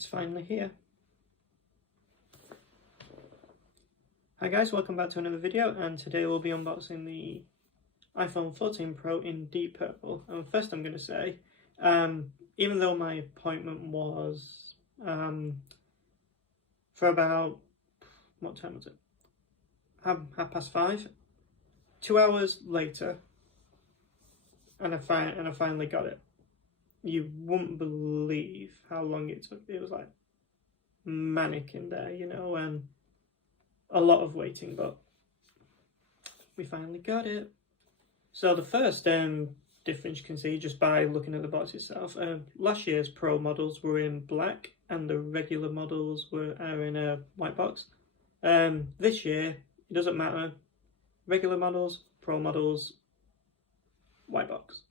it's finally here. Hi guys, welcome back to another video, and today we'll be unboxing the iPhone 14 Pro in deep purple. And first I'm going to say, even though my appointment was for about, what time was it? Half past 5. 2 hours later, and I finally got it. You wouldn't believe how long it took. It was like manic in there, you know, and a lot of waiting, but we finally got it. So the first difference you can see just by looking at the box itself, last year's Pro models were in black and the regular models are in a white box. This year, it doesn't matter. Regular models, Pro models, white box.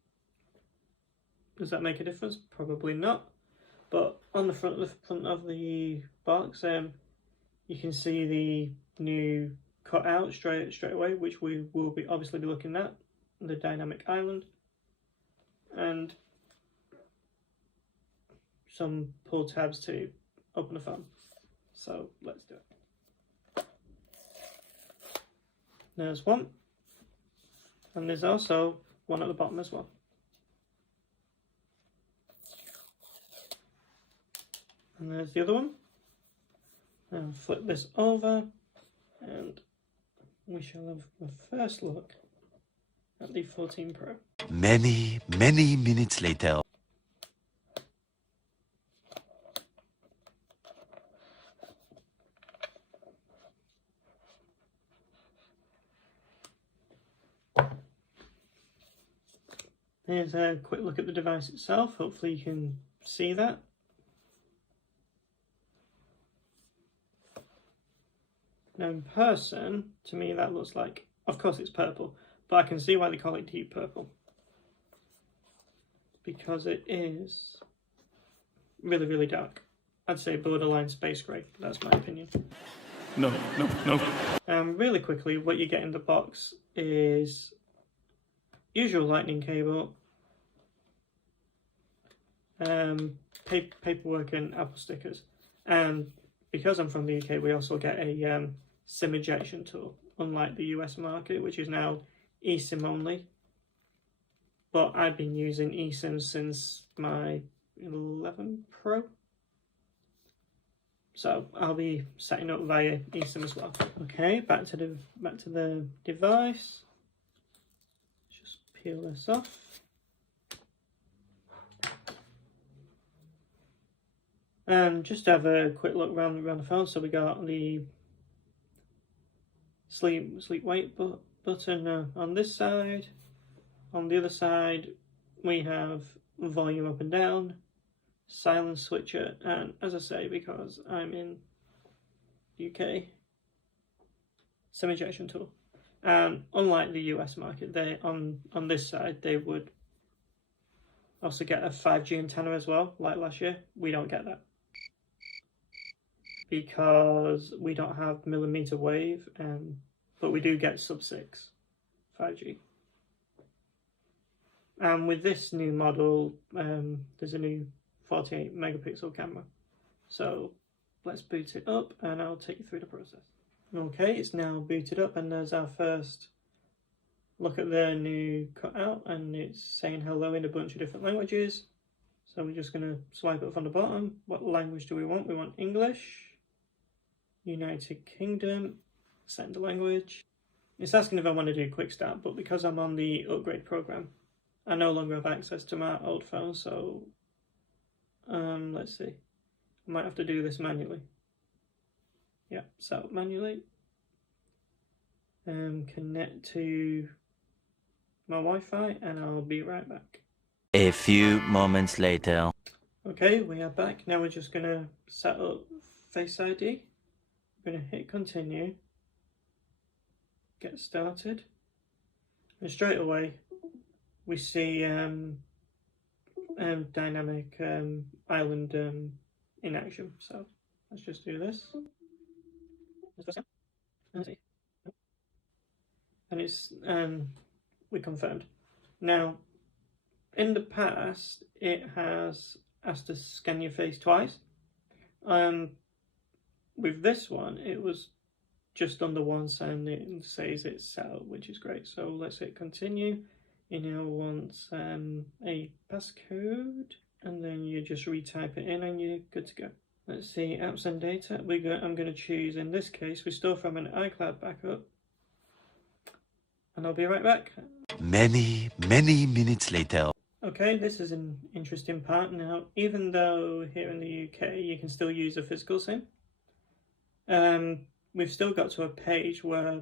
Does that make a difference? Probably not. But on the front of the box, you can see the new cutout straight away, which we will be obviously looking at, the dynamic island, and some pull tabs to open the phone. So let's do it. There's one, and there's also one at the bottom as well. And there's the other one. Now flip this over and we shall have the first look at the 14 Pro. Many minutes later. Here's a quick look at the device itself. Hopefully you can see that. Now in person, to me that looks like, of course it's purple, but I can see why they call it deep purple. Because it is really dark. I'd say borderline space grey, that's my opinion. No. Really quickly, what you get in the box is usual lightning cable, paperwork and Apple stickers. And because I'm from the UK, we also get a SIM ejection tool, unlike the US market, which is now eSIM only. But I've been using eSIM since my 11 Pro. So I'll be setting up via eSIM as well. Okay, back to the device. Just peel this off. And just have a quick look around the phone. So we got the sleep wake button on this side. On the other side, we have volume up and down, silence switcher, and as I say, because I'm in UK, SIM ejection tool. And unlike the US market, they on this side they would also get a 5G antenna as well, like last year. We don't get that because we don't have millimeter wave, but we do get sub-6 5G. And with this new model, there's a new 48 megapixel camera. So let's boot it up and I'll take you through the process. Okay, it's now booted up and there's our first look at the new cutout, and it's saying hello in a bunch of different languages. So we're just going to swipe up on the bottom. What language do we want? We want English, United Kingdom, send language. It's asking if I want to do quick start, but because I'm on the upgrade program, I no longer have access to my old phone, so let's see. I might have to do this manually. Yeah, so manually. Connect to my Wi-Fi and I'll be right back. A few moments later. Okay, we are back. Now we're just going to set up Face ID. We're going to hit continue. Get started. And straight away we see dynamic island in action. So let's just do this. And it's we confirmed. Now in the past it has asked to scan your face twice, With this one, it was just under 1 cent. It says it's set up, which is great. So let's hit continue. You now want a passcode, and then you just retype it in and you're good to go. Let's see, apps and data. I'm going to choose, in this case, we store from an iCloud backup. And I'll be right back. Many minutes later. Okay, this is an interesting part. Now, even though here in the UK you can still use a physical SIM, we've still got to a page where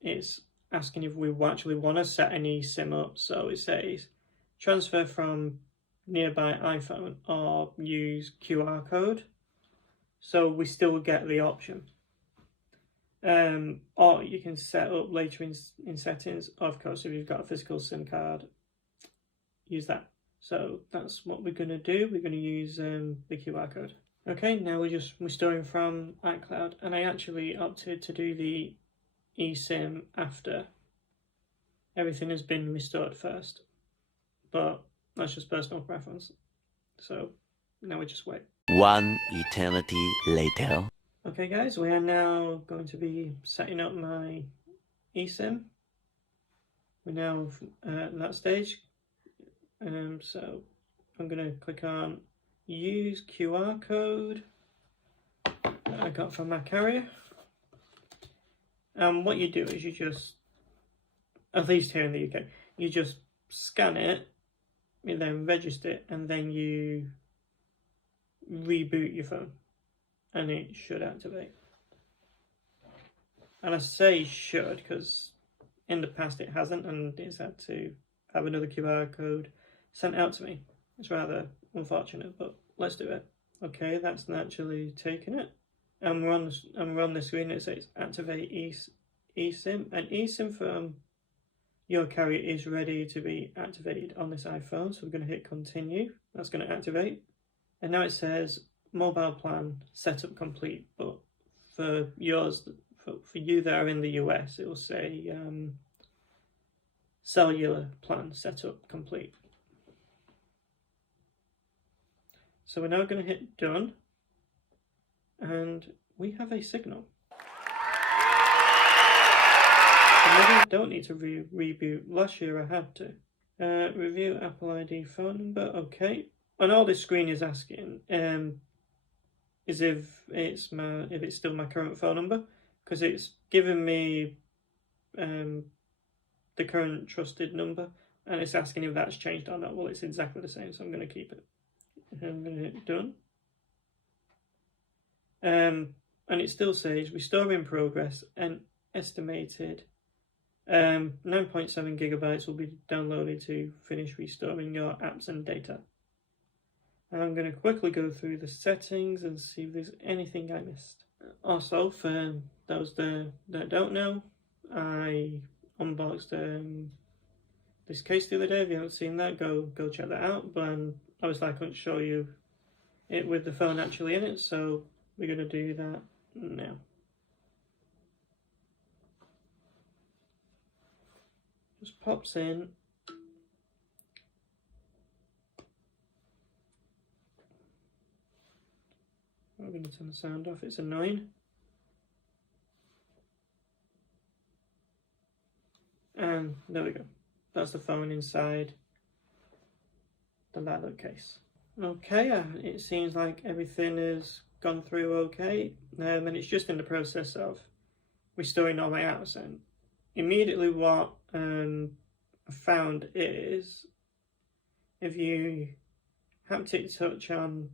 it's asking if we actually want to set an eSIM up. So it says transfer from nearby iPhone or use QR code. So we still get the option. Or you can set up later in settings. Of course, if you've got a physical SIM card, use that. So that's what we're going to do. We're going to use the QR code. Okay, now we're restoring from iCloud, and I actually opted to do the eSIM after everything has been restored first, but that's just personal preference. So now we just wait. One eternity later. Okay guys, we are now going to be setting up my eSIM. We're now at that stage. So I'm going to click on use QR code that I got from my carrier. And what you do is you just, at least here in the UK, you just scan it, you then register it, and then you reboot your phone, and it should activate. And I say should because in the past it hasn't, and it's had to have another QR code sent out to me. It's rather unfortunate, but let's do it. Okay, that's naturally taken it. And we're on the screen. It says activate eSIM. An eSIM from your carrier is ready to be activated on this iPhone. So we're going to hit continue. That's going to activate. And now it says mobile plan setup complete. But for yours, for you that are in the US, it will say cellular plan setup complete. So we're now going to hit done, and we have a signal. So maybe I don't need to reboot. Last year I had to. Review Apple ID phone number, okay. And all this screen is asking is if it's still my current phone number, because it's given me the current trusted number, and it's asking if that's changed or not. Well, it's exactly the same, so I'm going to keep it. I'm going to hit done. And it still says restore in progress, and estimated 9.7 gigabytes will be downloaded to finish restoring your apps and data. And I'm going to quickly go through the settings and see if there's anything I missed. Also, for those that don't know, I unboxed this case the other day. If you haven't seen that, go check that out. But obviously I couldn't show you it with the phone actually in it, so we're going to do that now. Just pops in. I'm going to turn the sound off, it's annoying. And there we go. That's the phone inside the leather case. Okay, it seems like everything has gone through okay. And it's just in the process of restoring all my apps. And immediately what I found is if you haptic touch on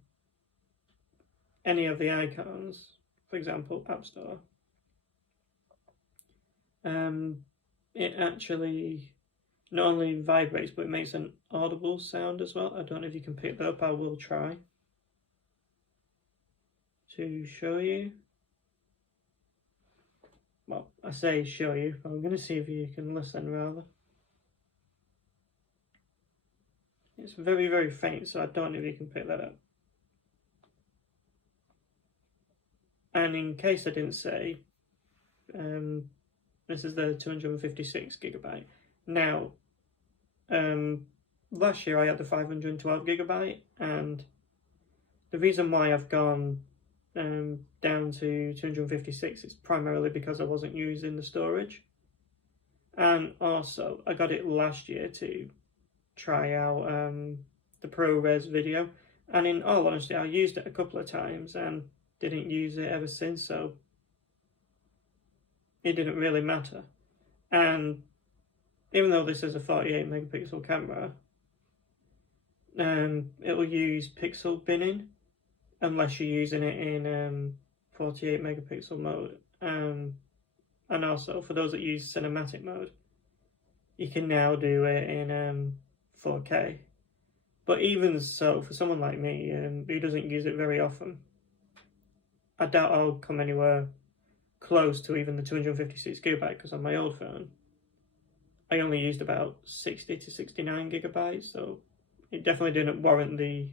any of the icons, for example, App Store, it actually not only vibrates, but it makes an audible sound as well. I don't know if you can pick that up. I will try to show you. Well, I say show you, but I'm going to see if you can listen rather. It's very, very faint, so I don't know if you can pick that up. And in case I didn't say, this is the 256 gigabyte. Now, last year I had the 512 gigabyte, and The reason why I've gone down to 256 is primarily because I wasn't using the storage. And also, I got it last year to try out the ProRes video. And in all honesty, I used it a couple of times and didn't use it ever since, so it didn't really matter. And even though this is a 48 megapixel camera, it will use pixel binning unless you're using it in 48 megapixel mode. And also, for those that use cinematic mode, you can now do it in 4K. But even so, for someone like me who doesn't use it very often, I doubt I'll come anywhere close to even the 256 gigabyte, because on my old phone, I only used about 60 to 69 gigabytes, so it definitely didn't warrant the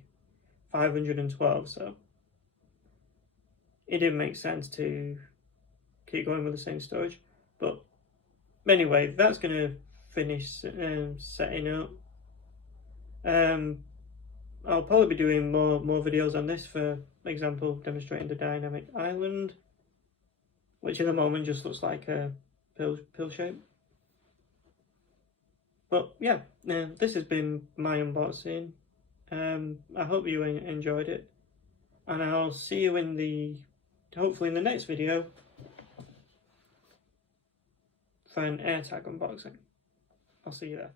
512, so it didn't make sense to keep going with the same storage. But anyway, that's going to finish setting up. I'll probably be doing more videos on this, for example, demonstrating the dynamic island, which at the moment just looks like a pill shape. But yeah, this has been my unboxing. I hope you enjoyed it, and I'll see you hopefully in the next video for an AirTag unboxing. I'll see you there.